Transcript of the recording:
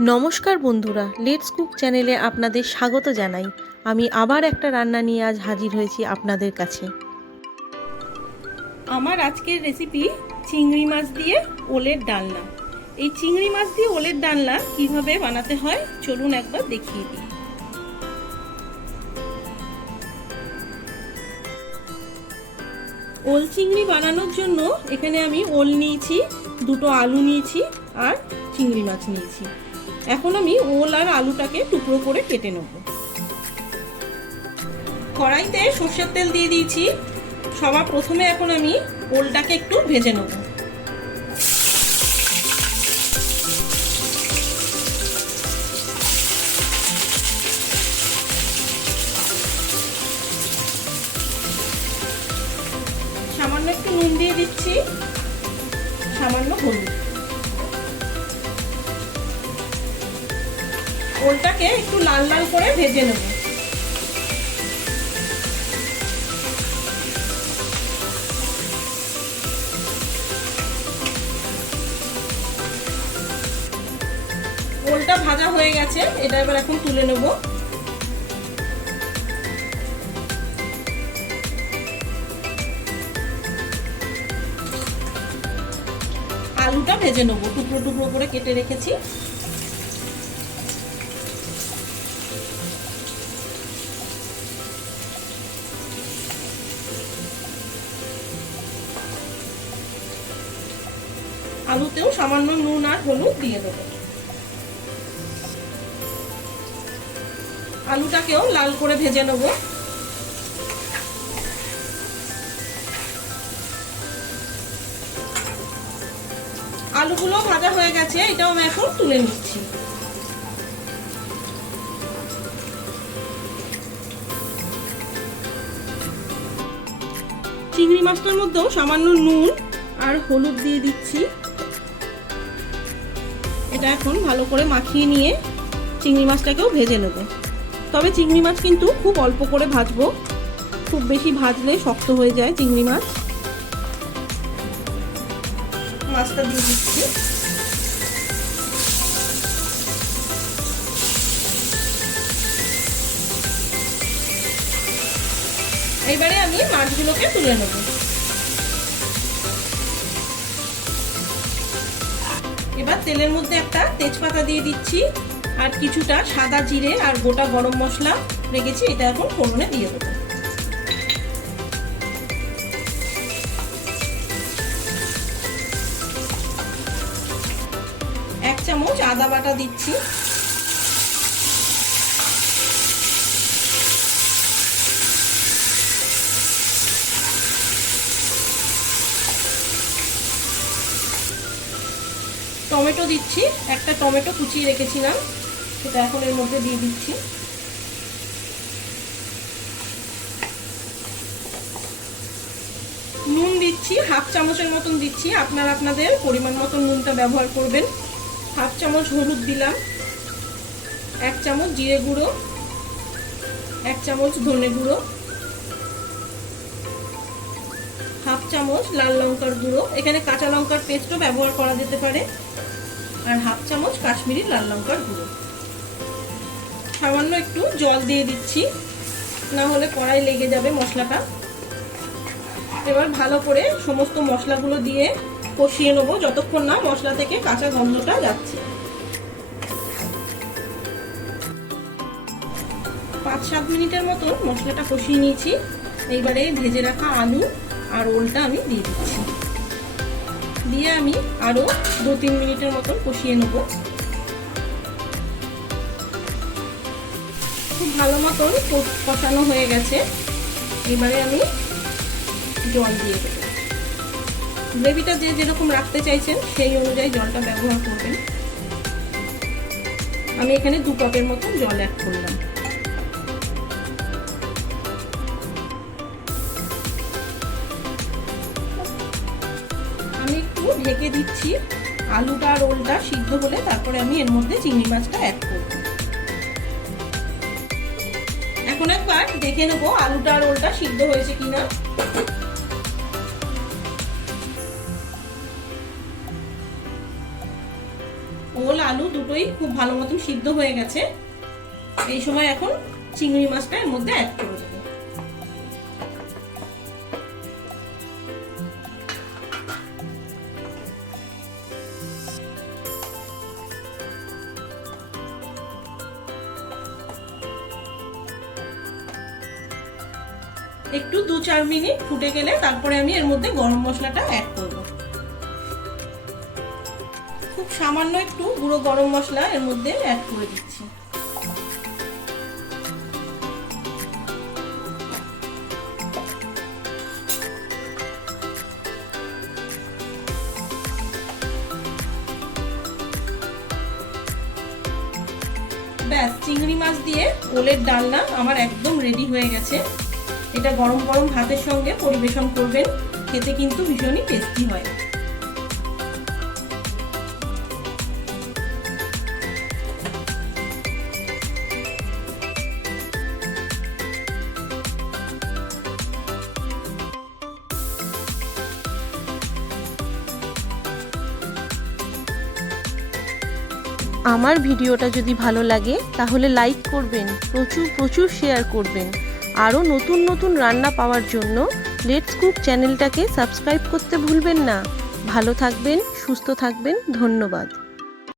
নমস্কার বন্ধুরা let's cook চ্যানেলে আপনাদের স্বাগত জানাই। আমি আবার একটা রান্না নিয়ে আজ হাজির হয়েছি আপনাদের কাছে। আমার আজকের রেসিপি চিংড়ি মাছ দিয়ে ওলের ডালনা। এই চিংড়ি মাছ দিয়ে ওলের ডালনা কীভাবে বানাতে হয়, চলুন একবার দেখিয়ে দিই। ওল চিংড়ি বানানোর জন্য এখানে আমি ওল নিয়েছি, দুটো আলু নিয়েছি আর চিংড়ি মাছ নিয়েছি। এখন আমি ওল আর আলুটাকে টুকরো করে কেটে নেব। কড়াইতে সর্ষের তেল দিয়ে দিয়েছি। সবার প্রথমে এখন আমি ওলটাকে একটু ভেজে নেব। সামান্য একটু নুন দিয়ে দিচ্ছি। সামান্য হলুদ। ওলটাকে একটু লাল লাল করে ভেজে নেব। ওলটা ভাজা হয়ে গেছে, এটা এবার এখন তুলে নেব। আলুটা ভেজে নেব, টুকরো টুকরো করে কেটে রেখেছি। আলুতেও সামান্য নুন আর হলুদ দিয়ে দেবো। আলুটাকেও লাল করে ভেজে নেব। আলুগুলো ভাজা হয়ে গেছে, এটাও আমি এখন তুলে নিচ্ছি। চিংড়ি মাছটার মধ্যেও সামান্য নুন আর হলুদ দিয়ে দিচ্ছি। এটা এখন ভালো করে মাখিয়ে নিয়ে চিংড়ি মাছটাকেও ভেজে নেব। তবে চিংড়ি মাছ কিন্তু খুব অল্প করে ভাজবো। খুব বেশি ভাজলে শক্ত হয়ে যায় চিংড়ি মাছ। মাছটা দিয়ে দিচ্ছি। এবারে আমি মাছগুলোকে তুলে নেব। এবার তেলের মধ্যে একটা তেজপাতা দিয়ে দিচ্ছি, আর কিছুটা সাদা জিরে আর গোটা গরম মশলা রেখেছি, এটা এখন ফোড়নে দিয়ে দেবো। এক চামচ আদা বাটা দিচ্ছি। টমেটো দিচ্ছি, একটা টমেটো কুচিয়ে রেখেছিলাম, সেটা এখন এর মধ্যে দিয়ে দিচ্ছি। নুন দিচ্ছি, হাফ চামচের মতন দিচ্ছি, আপনারা আপনাদের পরিমাণ মতন নুনটা ব্যবহার করবেন। হাফ চামচ হলুদ দিলাম, এক চামচ জিরে গুঁড়ো, এক চামচ ধনে গুঁড়ো। চামচ লাল লঙ্কার গুঁড়ো। এখানে কাঁচা লঙ্কার পেস্টও ব্যবহার করা যেতে পারে। আর হাফ চামচ কাশ্মীরি লাল লঙ্কার গুঁড়ো। সামান্য একটু জল দিয়ে দিচ্ছি, না হলে কড়াই লেগে যাবে মশলাটা। এবার ভালো করে সমস্ত মশলাগুলো দিয়ে কষিয়ে নেব, যতক্ষণ না মশলা থেকে কাঁচা গন্ধটা যাচ্ছে। পাঁচ সাত মিনিটের মতন মশলাটা কষিয়ে নিয়েছি। এইবারে ভেজে রাখা আলু। আর ওলটা আমি দিয়ে দিচ্ছি। দিয়ে আমি আরও দু তিন মিনিটের মতন কষিয়ে নেব। খুব ভালো মতন কষানো হয়ে গেছে। এবারে আমি জল দিয়ে দেবো। গ্রেভিটা যে যেরকম রাখতে চাইছেন, সেই অনুযায়ী জলটা ব্যবহার করবেন। আমি এখানে দু কাপের মতন জল অ্যাড করলাম। একটু ঢেকে দিচ্ছি। আলুটা রোলটা সিদ্ধ হলে তারপরে আমি এর মধ্যে চিংড়ি মাছটা অ্যাড করব। এখন একবার দেখে নেব আলুটা রোলটা সিদ্ধ হয়েছে কিনা। ওল, আলু দুটোই খুব ভালো মতন সিদ্ধ হয়ে গেছে। এই সময় এখন চিংড়ি মাছটা এর মধ্যে অ্যাড করে দেবো। একটু দু চার মিনিট ফুটে গেলে তারপরে আমি এর মধ্যে গরম মশলাটা অ্যাড করব। খুব সামান্য একটু গুঁড়ো গরম মশলা এর মধ্যে অ্যাড করে দিচ্ছি। ব্যাস, চিংড়ি মাছ দিয়ে ওলের ডালনা আমার একদম রেডি হয়ে গেছে। এটা গরম গরম ভাতের সঙ্গে পরিবেশন করবেন, খেতে কিন্তু ভীষণই টেস্টি হয়। আমার ভিডিওটা যদি ভালো লাগে, তাহলে লাইক করবেন, প্রচুর প্রচুর শেয়ার করবেন। আরও নতুন নতুন রান্না পাওয়ার জন্য লেটস কুক চ্যানেলটাকে সাবস্ক্রাইব করতে ভুলবেন না। ভালো থাকবেন, সুস্থ থাকবেন, ধন্যবাদ।